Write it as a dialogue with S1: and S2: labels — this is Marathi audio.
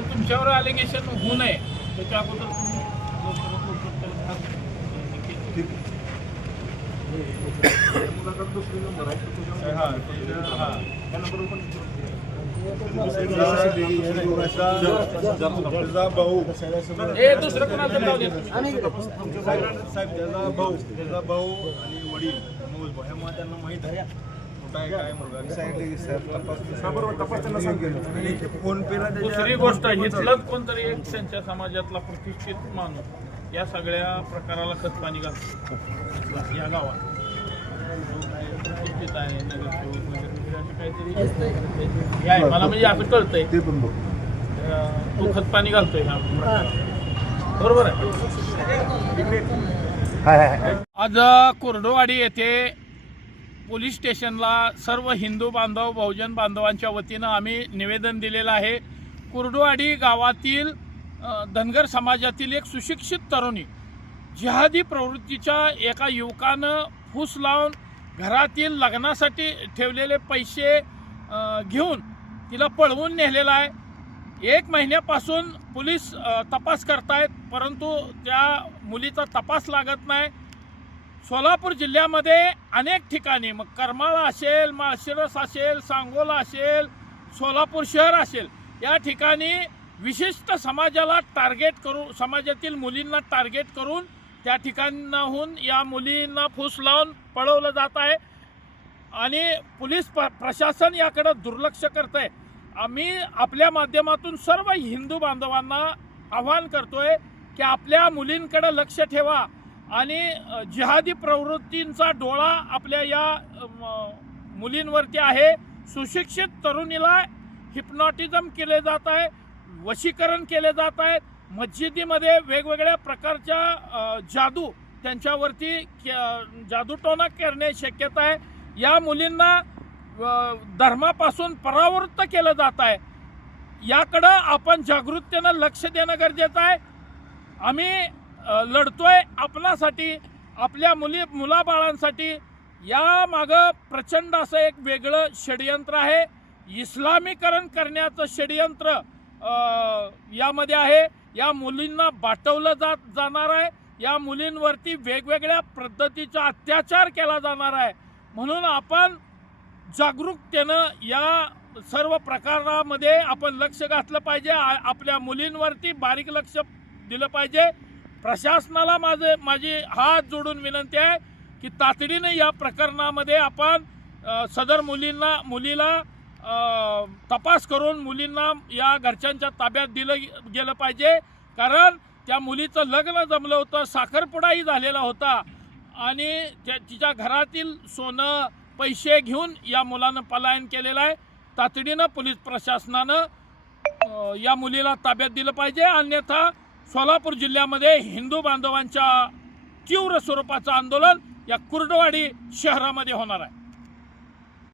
S1: तुमच्यावर अलिगेशन होऊ नये त्याच्या अगोदर तुम्ही हे. हा, हा.
S2: त्याचा भाऊ साहेब त्याचा भाऊ त्याचा भाऊ आणि वडील भाऊ ह्यामुळे त्यांना माहीत आहे. कुठं आहे काय मुलगा? फोन पेला
S1: दुसरी गोष्ट इथलंच कोणतरी एक त्यांच्या समाजातला प्रतिष्ठित माणूस. या सगळ्या प्रकाराला खतपाणी घालतो. इथला, या गावात. जो काय प्रतिष्ठित आहे नगरसेवक नगरसेवक अशी काहीतरी आहे. मला म्हणजे असं कळतंय. तो खतपाणी घालतोय ह्या प्रकारात. बरोबर आहे? आज कोरडोवाडी येथे पोलीस स्टेशनला सर्व हिंदू बांधव बहुजन बांधवांच्या वतीनं आम्ही निवेदन दिलेलं आहे. कुर्डुवाडी गावातील धनगर समाजातील एक सुशिक्षित तरुणी जिहादी प्रवृत्तीच्या एका युवकानं फूस लावून घरातील लग्नासाठी ठेवलेले पैसे घेऊन तिला पळवून नेलेला आहे. एक महिन्यापासून पोलीस तपास करतायत परंतु त्या मुलीचा तपास लागत नाही. सोलापूर जिल्ह्यामध्ये अनेक ठिकाणी मग करमाळा असेल माळशिरस असेल सांगोला असेल सोलापूर शहर असेल या ठिकाणी विशिष्ट समाजाला टार्गेट करून समाजातील मुलींना टार्गेट करून त्या ठिकाणाहून या मुलींना फूस लावून पळवलं जात आहे. आणि पोलीस प प्रशासन याकडं दुर्लक्ष करत आहे आम्ही आपल्या माध्यमातून सर्व हिंदू बांधवांना आवाहन करतोय की आपल्या मुलींकडे लक्ष ठेवा आणि जिहादी प्रवृत्तींचा डोळा आपल्या या म, मुलींवरती आहे. सुशिक्षित तरुणीला हिप्नॉटिझम केले जात आहे. वशीकरण केले जात आहेत. मस्जिदीमध्ये वेगवेगळ्या प्रकारच्या जादू त्यांच्यावरती के- करणे करण्याची शक्यता आहे. या मुलींना धर्मापासून परावृत्त केलं जात आहे. याकडं आपण जागृततेनं लक्ष देणं गरजेचं आहे. आम्ही लढतोय आपणासाठी आपल्या मुली मुलाबाळांसाठी. यामागं प्रचंड असं एक वेगळं षडयंत्र आहे. इस्लामीकरण करण्याचं षडयंत्र यामध्ये आहे. या मुलींना बाटवलं जात जाणार आहे. या मुलींवरती वेगवेगळ्या पद्धतीचा अत्याचार केला जाणार आहे. म्हणून आपण जागरूकतेनं या सर्व प्रकारामध्ये आपण लक्ष घातलं पाहिजे. आ- आपल्या मुलींवरती बारीक लक्ष दिलं पाहिजे. प्रशासनाला माझे माझी हात जोडून विनंती आहे की तातडीने या प्रकरणामध्ये आपण सदर मुलींना मुलीला तपास करून मुलींना या घरच्यांच्या ताब्यात दिलं गेलं पाहिजे. कारण त्या मुलीचं लग्न जमलं होतं साखरपुडाही झालेला होता. आणि त्या तिच्या घरातील सोनं पैसे घेऊन या मुलानं पलायन केलेलं आहे. तातडीनं पोलीस प्रशासनानं या मुलीला ताब्यात दिलं पाहिजे. अन्यथा सोलापूर जिल्ह्यामध्ये हिंदू बांधवांच्या तीव्र स्वरूपाचं आंदोलन या कुर्डवाडी शहरामध्ये होणार आहे.